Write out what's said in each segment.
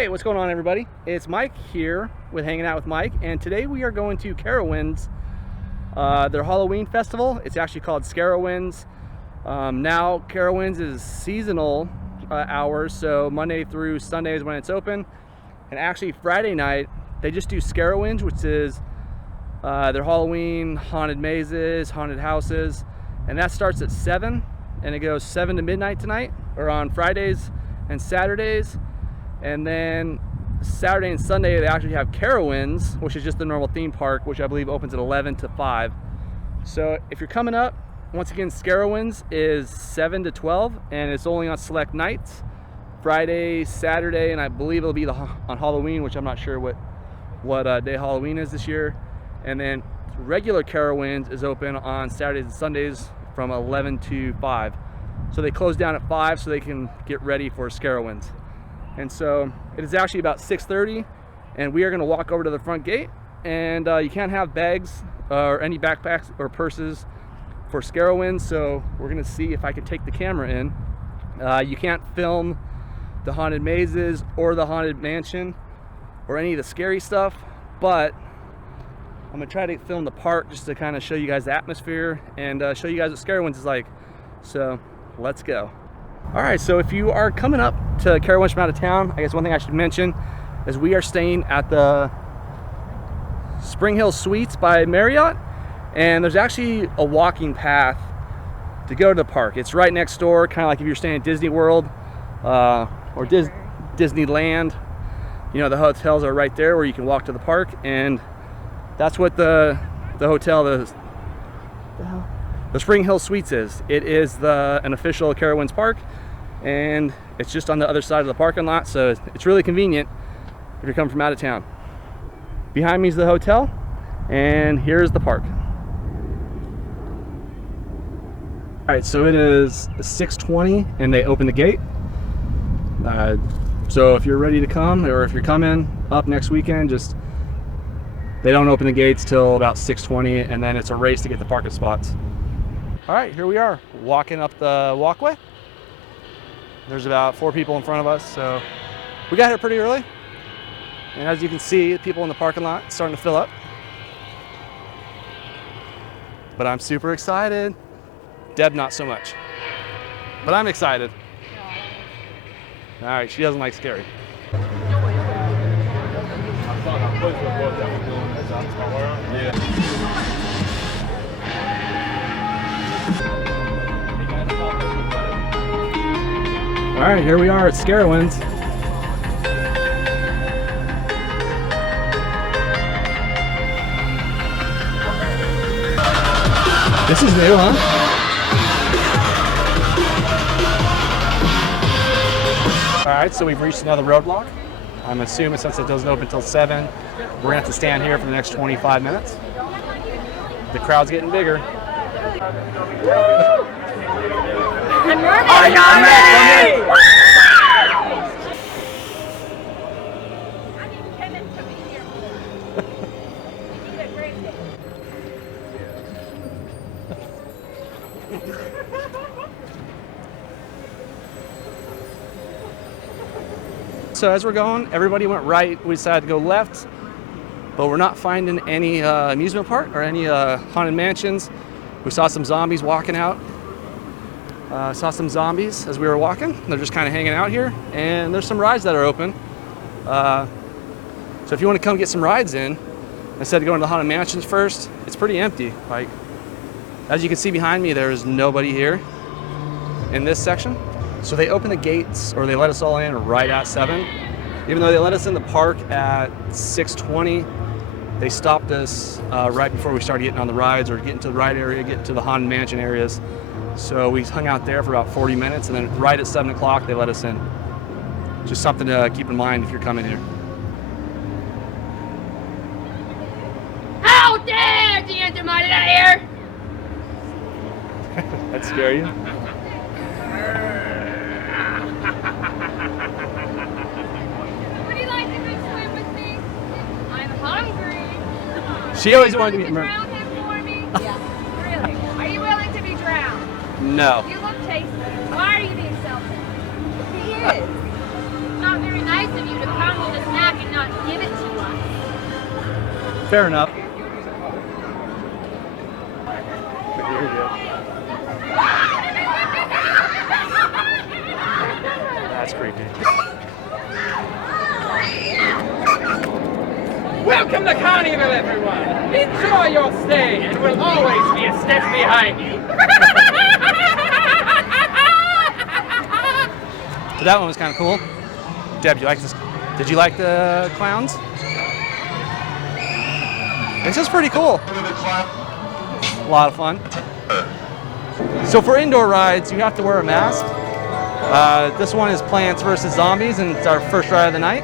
Hey, what's going on, everybody? It's Mike here with Hanging Out with Mike, and today we are going to Carowinds, their Halloween festival. It's actually called Scarowinds. Now Carowinds is seasonal hours, so Monday through Sunday is when it's open, and actually Friday night they just do Scarowinds, which is their Halloween haunted mazes, haunted houses, and that starts at 7 and it goes 7 to midnight tonight, or on Fridays and Saturdays. And then Saturday and Sunday they actually have Carowinds, which is just the normal theme park, which I believe opens at 11 to 5. So if you're coming up, once again, Scarowinds is 7 to 12, and it's only on select nights, Friday, Saturday, and I believe it'll be on Halloween, which I'm not sure what day Halloween is this year. And then regular Carowinds is open on Saturdays and Sundays from 11 to 5. So they close down at 5 so they can get ready for Scarowinds. And so it is actually about 6:30, and we are going to walk over to the front gate, and you can't have bags or any backpacks or purses for Scarowinds, so we're going to see if I can take the camera in. You can't film the haunted mazes or the haunted mansion or any of the scary stuff, but I'm going to try to film the park just to kind of show you guys the atmosphere and show you guys what Scarowinds is like. So let's go. All right, so if you are coming up to Carowinds from out of town, I guess one thing I should mention is we are staying at the Spring Hill Suites by Marriott, and there's actually a walking path to go to the park. It's right next door, kind of like if you're staying at Disney World or Disneyland. You know, the hotels are right there where you can walk to the park, and that's what the hotel, the Spring Hill Suites is. It is an official Carowinds park, and it's just on the other side of the parking lot, so it's really convenient if you're coming from out of town. Behind me is the hotel, and here's the park. All right, so it is 6:20 and they open the gate. So if you're ready to come, or if you're coming up next weekend, they don't open the gates till about 6:20, and then it's a race to get the parking spots. All right, here we are, walking up the walkway. There's about 4 people in front of us, so we got here pretty early. And as you can see, people in the parking lot starting to fill up. But I'm super excited. Deb, not so much. But I'm excited. All right, she doesn't like scary. All right, here we are at Scarowinds. This is new, huh? All right, so we've reached another roadblock. I'm assuming since it doesn't open until 7, we're gonna have to stand here for the next 25 minutes. The crowd's getting bigger. I'm ready! So as we're going, everybody went right. We decided to go left, but we're not finding any amusement park or any haunted mansions. We saw some zombies walking out. Saw some zombies as we were walking. They're just kind of hanging out here, and there's some rides that are open. So if you want to come get some rides in, instead of going to the haunted mansions first, it's pretty empty. Like, as you can see behind me, there is nobody here in this section. So they open the gates, or they let us all in right at 7. Even though they let us in the park at 6:20, they stopped us right before we started getting on the rides or getting to the ride area, getting to the haunted mansion areas. So we hung out there for about 40 minutes, and then right at 7 o'clock, they let us in. Just something to keep in mind if you're coming here. How dare you enter my lair! That scare you? Would you like to go swim with me? I'm hungry. She always wanted to be. Drown him for me? Yeah. Really? Are you willing to be drowned? No. You look tasty. Why are you being selfish? He is. It's not very nice of you to come Fair enough. That's creepy. Welcome to Carnival, everyone! Enjoy your stay, and we'll always be a step behind you. So that one was kind of cool. Deb, you like this? Did you like the clowns? This is pretty cool. A lot of fun. So for indoor rides, you have to wear a mask. This one is Plants vs. Zombies, and it's our first ride of the night.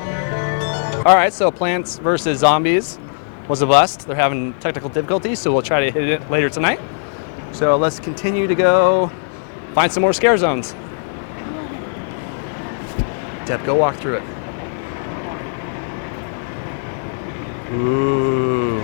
All right, so Plants vs. Zombies was a bust. They're having technical difficulties, so we'll try to hit it later tonight. So let's continue to go find some more scare zones. Deb, go walk through it. Ooh.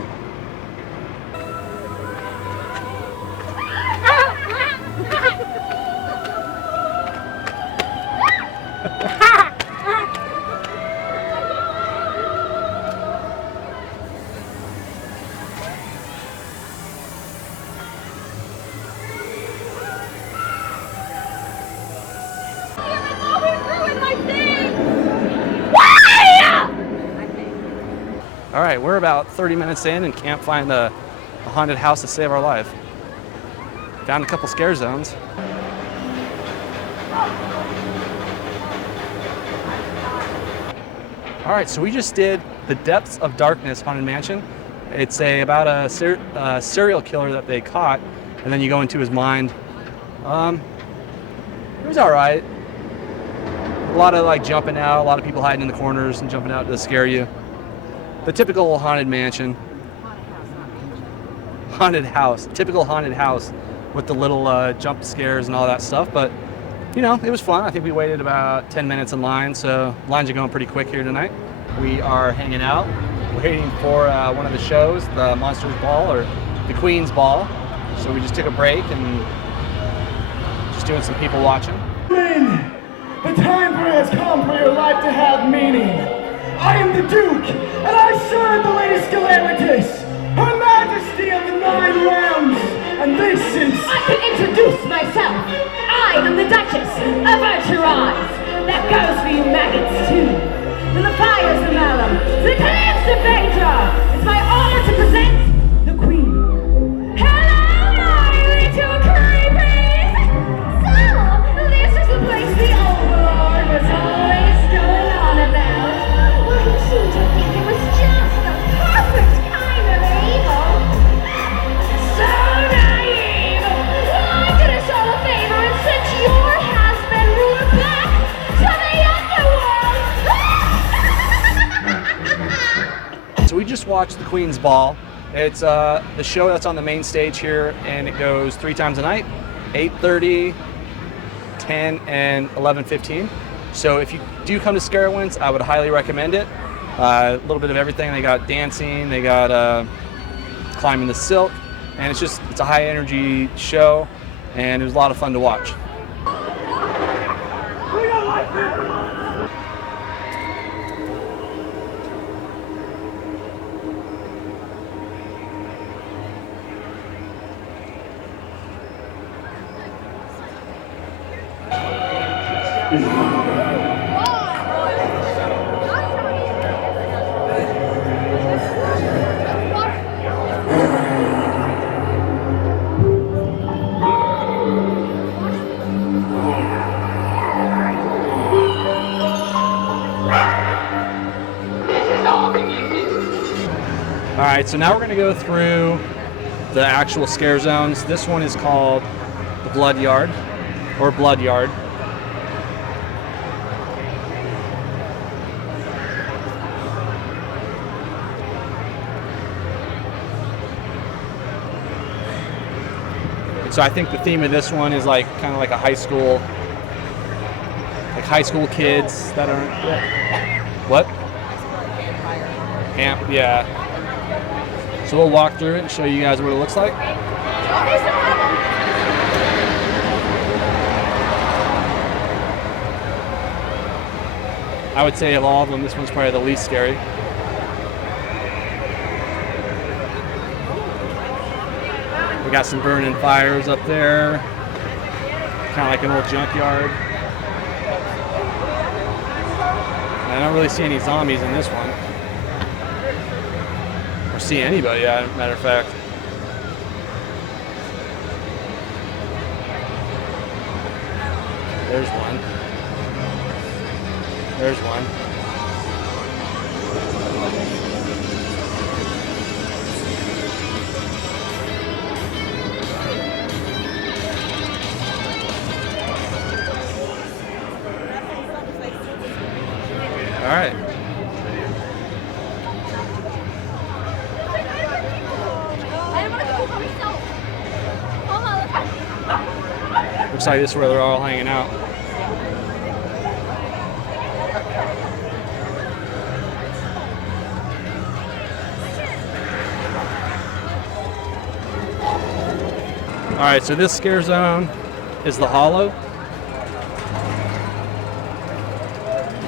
All right, we're about 30 minutes in and can't find a haunted house to save our life. Found a couple scare zones. All right, so we just did the Depths of Darkness Haunted Mansion. It's about a serial killer that they caught, and then you go into his mind. It was all right. A lot of like jumping out, a lot of people hiding in the corners and jumping out to scare you. The typical haunted mansion. Haunted house. Typical haunted house with the little jump scares and all that stuff. But, you know, it was fun. I think we waited about 10 minutes in line, so lines are going pretty quick here tonight. We are hanging out, waiting for one of the shows, the Monsters Ball or the Queen's Ball. So we just took a break and just doing some people watching. The time has come for your life to have meaning. I am the Duke, and I serve the Lady Scarowinds, Her Majesty of the Nine Realms, and this is... I can introduce myself. I am the Duchess of Carowinds. That goes for you maggots, too. To the fires of Malum, to the clans of Phaedra, it's my honor to present the Queen. Hello, my little creepies! So, this is the place the Overlord was always going on about. Well, he seemed to think it was just the perfect kind of evil. So naive! Well, I did us all a favor and sent your has-been ruler back to the underworld! So we just watched the Queen's Ball. It's the show that's on the main stage here, and it goes 3 times a night, 8:30, 10, and 11:15. So if you do come to Scarowinds, I would highly recommend it. A little bit of everything. They got dancing, they got climbing the silk, and it's a high energy show, and it was a lot of fun to watch. All right, so now we're gonna go through the actual scare zones. This one is called the Blood Yard, or Blood Yard. So I think the theme of this one is like kind of like a high school kids that are what? Camp, yeah. So we'll walk through it and show you guys what it looks like. I would say of all of them, this one's probably the least scary. got some burning fires up there, kind of like an old junkyard. I don't really see any zombies in this one, or see anybody, matter of fact. There's one. There's one. All right. Looks like this is where they're all hanging out. All right, so this scare zone is the hollow.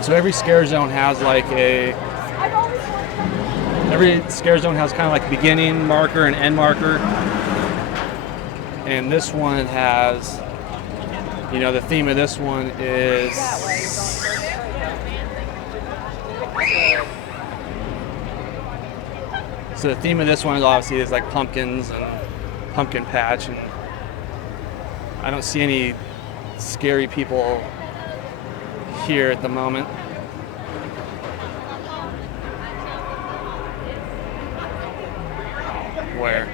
So every scare zone has like every scare zone has kind of like beginning marker and end marker. And this one has, you know, the theme of this one is so the theme of this one is obviously is like pumpkins and pumpkin patch, and I don't see any scary people here at the moment. Where?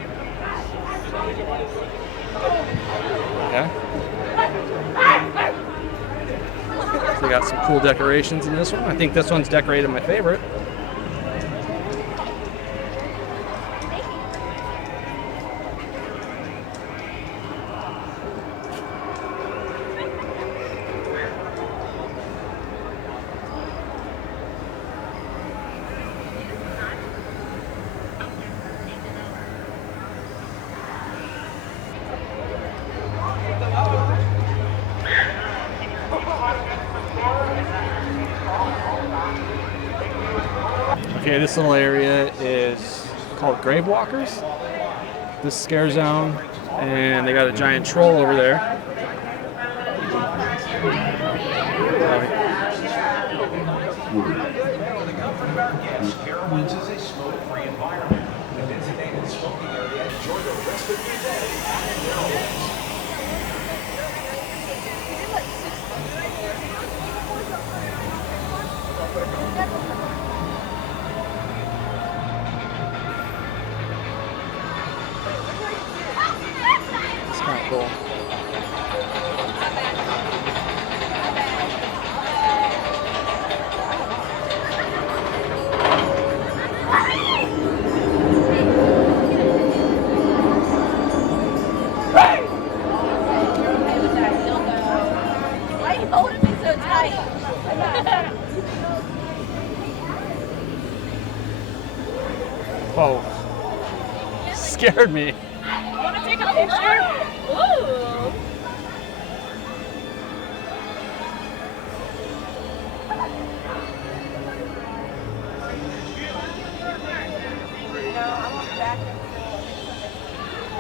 Okay. So we got some cool decorations in this one. I think this one's decorated my favorite. Okay, this little area is called Grave Walkers. This scare zone, and they got a giant troll over there. Carowinds is a smoke-free environment. A designated smoking area. Enjoy the rest of your day at Carowinds. It's kind of cool. Why are you holding me so tight? Whoa. Scared me. Want to take a picture? Ooh.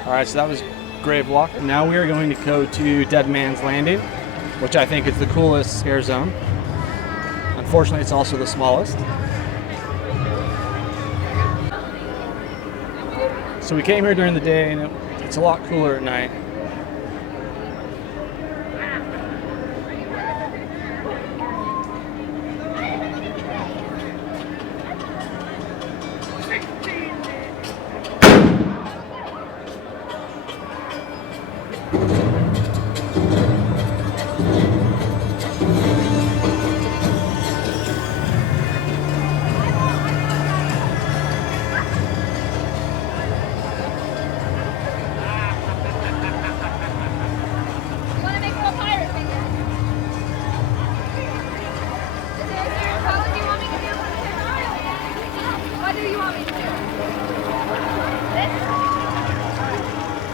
All right, so that was Grave Walker. Now we are going to go to Dead Man's Landing, which I think is the coolest scare zone. Unfortunately, it's also the smallest. So we came here during the day, and it's a lot cooler at night. You want to make him a pirate figure? Is there a color you want me to do? What do you want me to do? This?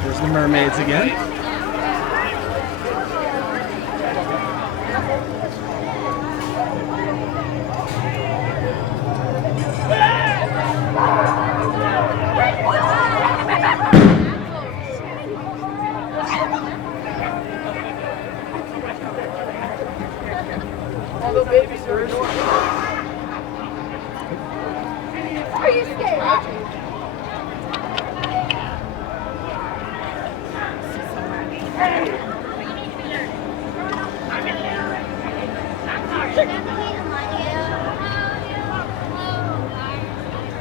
There's the mermaids again.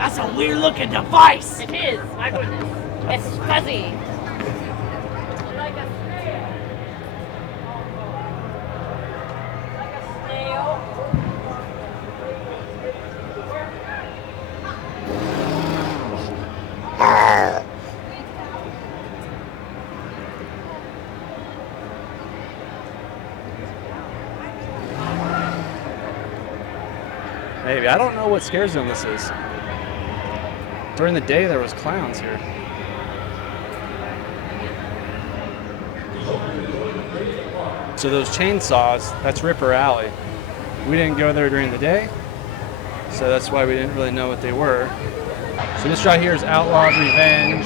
That's a weird looking device. It is. My goodness. It's fuzzy. Like a snail. Like a snail. Maybe. I don't know what scare zone this is. During the day, there was clowns here. So those chainsaws, that's Ripper Alley. We didn't go there during the day, so that's why we didn't really know what they were. So this right here is Outlaw's Revenge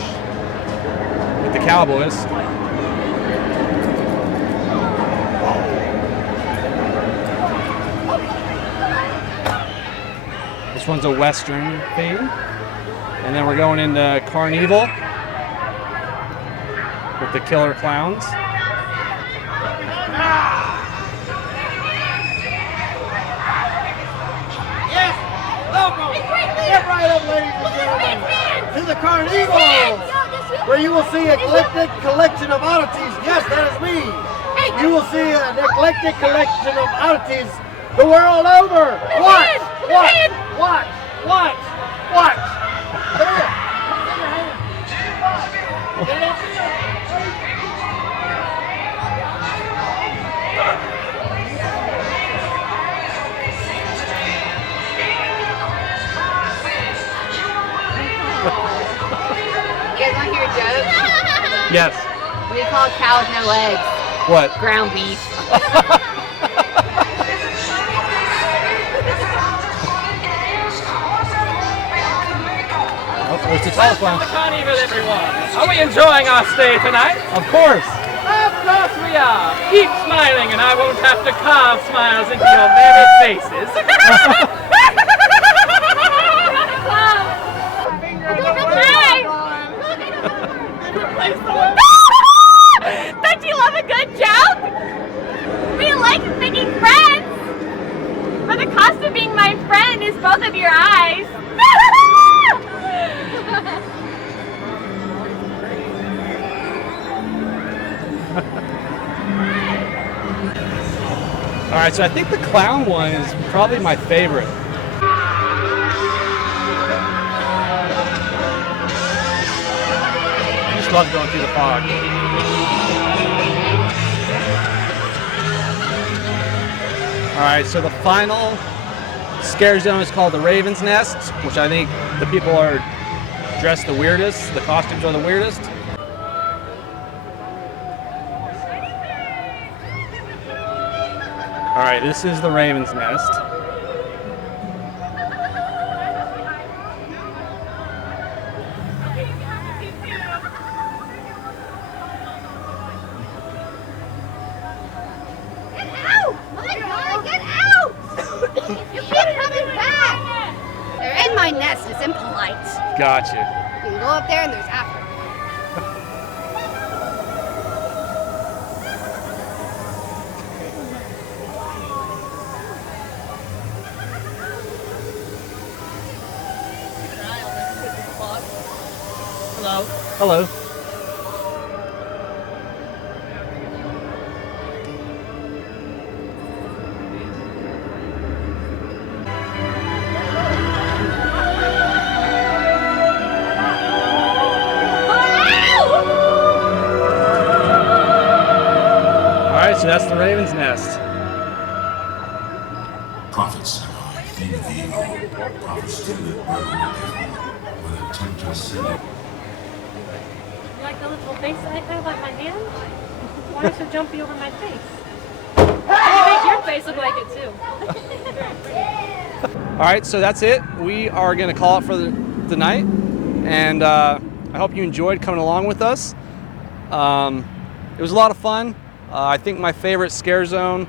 with the Cowboys. This one's a Western theme. And then we're going into Carnival with the Killer Clowns. Yes, welcome. Get right up, ladies and gentlemen, to the Carnival, where you will see an eclectic collection of oddities. Yes, that is me. You will see an eclectic collection of oddities the world over. Watch, watch, watch, watch, watch. Come here. You guys want to hear a joke? Yes. What do you call a cow with no legs? What? Ground beef. Oh, there's the tall clown. Carnival, everyone. Are we enjoying our stay tonight? Of course. Of course we are. Keep smiling and I won't have to carve smiles into your very faces. Don't you love a good joke? We like making friends. But the cost of being my friend is both of your eyes. All right, so I think the clown one is probably my favorite. I just love going through the fog. All right, so the final scare zone is called the Raven's Nest, which I think the people are dressed the weirdest. The costumes are the weirdest. All right, this is the Raven's Nest. My nest is impolite. Gotcha. You can go up there and there's after. Hello. Hello. So that's the Raven's Nest. Prophets are thing of evil. Prophets do it when a tempter sin. You like the little face that I have like my hand? Why are you so jumpy over my face? You make your face look like it too. All right, so that's it. We are going to call it for the night, and I hope you enjoyed coming along with us. It was a lot of fun. I think my favorite scare zone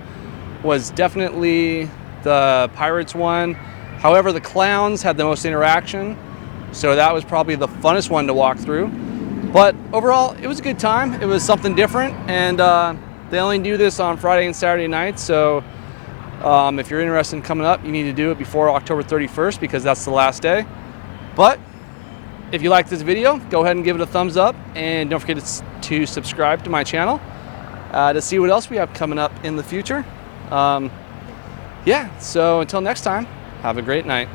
was definitely the Pirates one. However, the clowns had the most interaction, so that was probably the funnest one to walk through. But overall, it was a good time. It was something different, and they only do this on Friday and Saturday nights, so if you're interested in coming up, you need to do it before October 31st because that's the last day. But if you like this video, go ahead and give it a thumbs up, and don't forget to subscribe to my channel to see what else we have coming up in the future. Yeah, so until next time, have a great night.